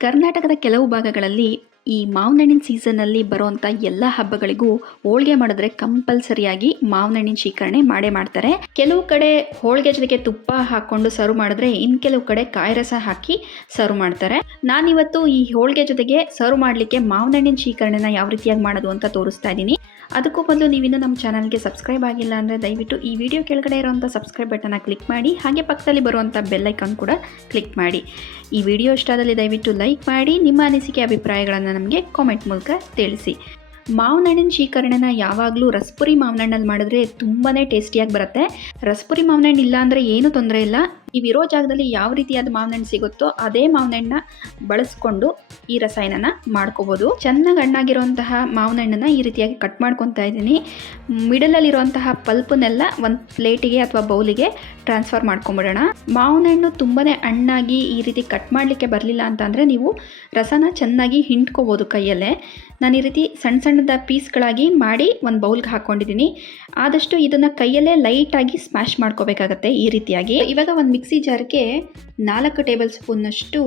ಕರ್ನಾಟಕದ ಕೆಲವು ಭಾಗಗಳಲ್ಲಿ ಈ ಮಾವಿನಣ್ಣಿನ ಸೀಸನ್ನಲ್ಲಿ ಬರುವಂಥ ಎಲ್ಲ ಹಬ್ಬಗಳಿಗೂ ಹೋಳಿಗೆ ಮಾಡಿದ್ರೆ ಕಂಪಲ್ಸರಿಯಾಗಿ ಮಾವಿನಣ್ಣಿನ ಶೀಕರಣೆ ಮಾಡೇ ಮಾಡ್ತಾರೆ. ಕೆಲವು ಕಡೆ ಹೋಳಿಗೆ ಜೊತೆಗೆ ತುಪ್ಪ ಹಾಕ್ಕೊಂಡು ಸರ್ವ್ ಮಾಡಿದ್ರೆ ಇನ್ನು ಕೆಲವು ಕಡೆ ಕಾಯಿ ರಸ ಹಾಕಿ ಸರ್ವ್ ಮಾಡ್ತಾರೆ. ನಾನಿವತ್ತು ಈ ಹೋಳಿಗೆ ಜೊತೆಗೆ ಸರ್ವ್ ಮಾಡಲಿಕ್ಕೆ ಮಾವಿನಣ್ಣಿನ ಶೀಕರಣೆನ ಯಾವ ರೀತಿಯಾಗಿ ಮಾಡೋದು ಅಂತ ತೋರಿಸ್ತಾ ಇದ್ದೀನಿ. ಅದಕ್ಕೂ ಮೊದಲು ನೀವಿನ್ನೂ ನಮ್ಮ ಚಾನಲ್ಗೆ ಸಬ್ಸ್ಕ್ರೈಬ್ ಆಗಿಲ್ಲ ಅಂದರೆ ದಯವಿಟ್ಟು ಈ ವಿಡಿಯೋ ಕೆಳಗಡೆ ಇರುವಂಥ ಸಬ್ಸ್ಕ್ರೈಬ್ ಬಟನ್ನ ಕ್ಲಿಕ್ ಮಾಡಿ, ಹಾಗೆ ಪಕ್ಕದಲ್ಲಿ ಬರುವಂಥ ಬೆಲ್ಲೈಕಾನ್ ಕೂಡ ಕ್ಲಿಕ್ ಮಾಡಿ. ಈ ವಿಡಿಯೋ ಇಷ್ಟದಲ್ಲಿ ದಯವಿಟ್ಟು ಲೈಕ್ ಮಾಡಿ, ನಿಮ್ಮ ಅನಿಸಿಕೆ ಅಭಿಪ್ರಾಯಗಳನ್ನು ನಮಗೆ ಕಾಮೆಂಟ್ ಮೂಲಕ ತಿಳಿಸಿ. ಮಾವಿನ ಶೀಕರಣನ ಯಾವಾಗಲೂ ರಸ್ಪುರಿ ಮಾವಿನ ಹಣ್ಣಲ್ಲಿ ಮಾಡಿದ್ರೆ ತುಂಬಾ ಟೇಸ್ಟಿಯಾಗಿ ಬರುತ್ತೆ. ರಸ್ಪುರಿ ಮಾವಿನ ಹಣ್ಣು ಇಲ್ಲ ಅಂದರೆ ಏನೂ ತೊಂದರೆ ಇಲ್ಲ. ನೀವಿರೋ ಜಾಗದಲ್ಲಿ ಯಾವ ರೀತಿಯಾದ ಮಾವಿನ ಹಣ್ಣು ಸಿಗುತ್ತೋ ಅದೇ ಮಾವಿನ ಹಣ್ಣನ್ನ ಬಳಸ್ಕೊಂಡು ಈ ರಸಾಯನನ ಮಾಡ್ಕೋಬೋದು. ಚೆನ್ನಾಗಿ ಹಣ್ಣಾಗಿರುವಂತಹ ಮಾವಿನ ಈ ರೀತಿಯಾಗಿ ಕಟ್ ಮಾಡ್ಕೊತಾ ಇದ್ದೀನಿ. ಮಿಡಲಲ್ಲಿರುವಂತಹ ಪಲ್ಪನ್ನೆಲ್ಲ ಒಂದು ಪ್ಲೇಟಿಗೆ ಅಥವಾ ಬೌಲಿಗೆ ಟ್ರಾನ್ಸ್ಫರ್ ಮಾಡ್ಕೊಂಬಿಡೋಣ. ಮಾವಿನ ಹಣ್ಣು ತುಂಬಾ ಹಣ್ಣಾಗಿ ಈ ರೀತಿ ಕಟ್ ಮಾಡಲಿಕ್ಕೆ ಬರಲಿಲ್ಲ ಅಂತಂದರೆ ನೀವು ರಸನ ಚೆನ್ನಾಗಿ ಹಿಂಡ್ಕೋಬೋದು ಕೈಯಲ್ಲೇ. ನಾನು ಈ ರೀತಿ ಸಣ್ಣ ಸಣ್ಣದ ಪೀಸ್ಗಳಾಗಿ ಮಾಡಿ ಒಂದು ಬೌಲ್ಗೆ ಹಾಕ್ಕೊಂಡಿದ್ದೀನಿ ಆದಷ್ಟು ಇದನ್ನು ಕೈಯಲ್ಲೇ ಲೈಟಾಗಿ ಸ್ಮ್ಯಾಶ್ ಮಾಡ್ಕೋಬೇಕಾಗತ್ತೆ ಈ ರೀತಿಯಾಗಿ. ಇವಾಗ ಒಂದು ಮಿಕ್ಸಿ ಜಾರ್ಗೆ ನಾಲ್ಕು ಟೇಬಲ್ ಸ್ಪೂನ್ನಷ್ಟು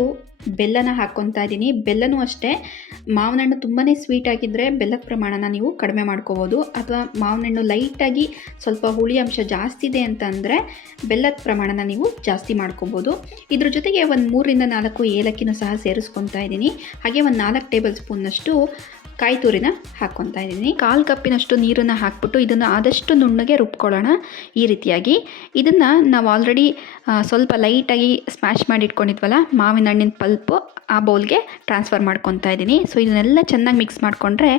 ಬೆಲ್ಲನ ಹಾಕ್ಕೊತಾ ಇದ್ದೀನಿ. ಬೆಲ್ಲನೂ ಅಷ್ಟೇ. ಮಾವಿನ ಹಣ್ಣು ತುಂಬಾ ಸ್ವೀಟ್ ಆಗಿದ್ದರೆ ಬೆಲ್ಲದ ಪ್ರಮಾಣನ ನೀವು ಕಡಿಮೆ ಮಾಡ್ಕೋಬೋದು. ಅಥವಾ ಮಾವಿನ ಹಣ್ಣು ಲೈಟಾಗಿ ಸ್ವಲ್ಪ ಹುಳಿ ಅಂಶ ಜಾಸ್ತಿ ಇದೆ ಅಂತಂದರೆ ಬೆಲ್ಲದ ಪ್ರಮಾಣನ ನೀವು ಜಾಸ್ತಿ ಮಾಡ್ಕೋಬೋದು. ಇದ್ರ ಜೊತೆಗೆ ಒಂದು ಮೂರರಿಂದ ನಾಲ್ಕು ಏಲಕ್ಕಿನೂ ಸಹ ಸೇರಿಸ್ಕೊತಾ ಇದ್ದೀನಿ. ಹಾಗೆ ಒಂದು ನಾಲ್ಕು ಟೇಬಲ್ ಸ್ಪೂನ್ನಷ್ಟು ಕಾಯಿ ತುರಿನ ಹಾಕ್ಕೊತಾ ಇದ್ದೀನಿ. ಕಾಲು ಕಪ್ಪಿನಷ್ಟು ನೀರನ್ನು ಹಾಕ್ಬಿಟ್ಟು ಇದನ್ನು ಆದಷ್ಟು ನುಣ್ಣಗೆ ರುಬ್ಕೊಳ್ಳೋಣ ಈ ರೀತಿಯಾಗಿ. ಇದನ್ನು ನಾವು ಆಲ್ರೆಡಿ ಸ್ವಲ್ಪ ಲೈಟಾಗಿ ಸ್ಮ್ಯಾಶ್ ಮಾಡಿ ಇಟ್ಕೊಂಡಿದ್ವಲ್ಲ, ಮಾವಿನ ಹಣ್ಣಿನ ಪಲ್ಪು ಆ ಬೌಲ್ಗೆ ಟ್ರಾನ್ಸ್ಫರ್ ಮಾಡ್ಕೊತಾ ಇದ್ದೀನಿ. ಸೊ, ಇದನ್ನೆಲ್ಲ ಚೆನ್ನಾಗಿ ಮಿಕ್ಸ್ ಮಾಡಿಕೊಂಡ್ರೆ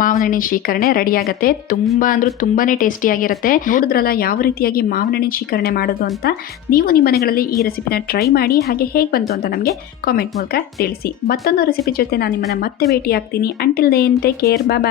ಮಾವಿನ ಹಣ್ಣಿನ ಶೀಕರಣೆ ರೆಡಿ ಆಗುತ್ತೆ. ತುಂಬ ಅಂದರೂ ತುಂಬಾ ಟೇಸ್ಟಿಯಾಗಿರುತ್ತೆ ನೋಡಿದ್ರಲ್ಲ, ಯಾವ ರೀತಿಯಾಗಿ ಮಾವಿನ ಹಣ್ಣಿನ ಶೀಕರಣೆ ಮಾಡೋದು ಅಂತ? ನೀವು ನಿಮ್ಮ ಮನೆಗಳಲ್ಲಿ ಈ ರೆಸಿಪಿನ ಟ್ರೈ ಮಾಡಿ, ಹಾಗೆ ಹೇಗೆ ಬಂತು ಅಂತ ನಮಗೆ ಕಾಮೆಂಟ್ ಮೂಲಕ ತಿಳಿಸಿ. ಮತ್ತೊಂದು ರೆಸಿಪಿ ಜೊತೆ ನಾನು ನಿಮ್ಮನ್ನು ಮತ್ತೆ ಭೇಟಿ ಆಗ್ತೀನಿ until then take care bye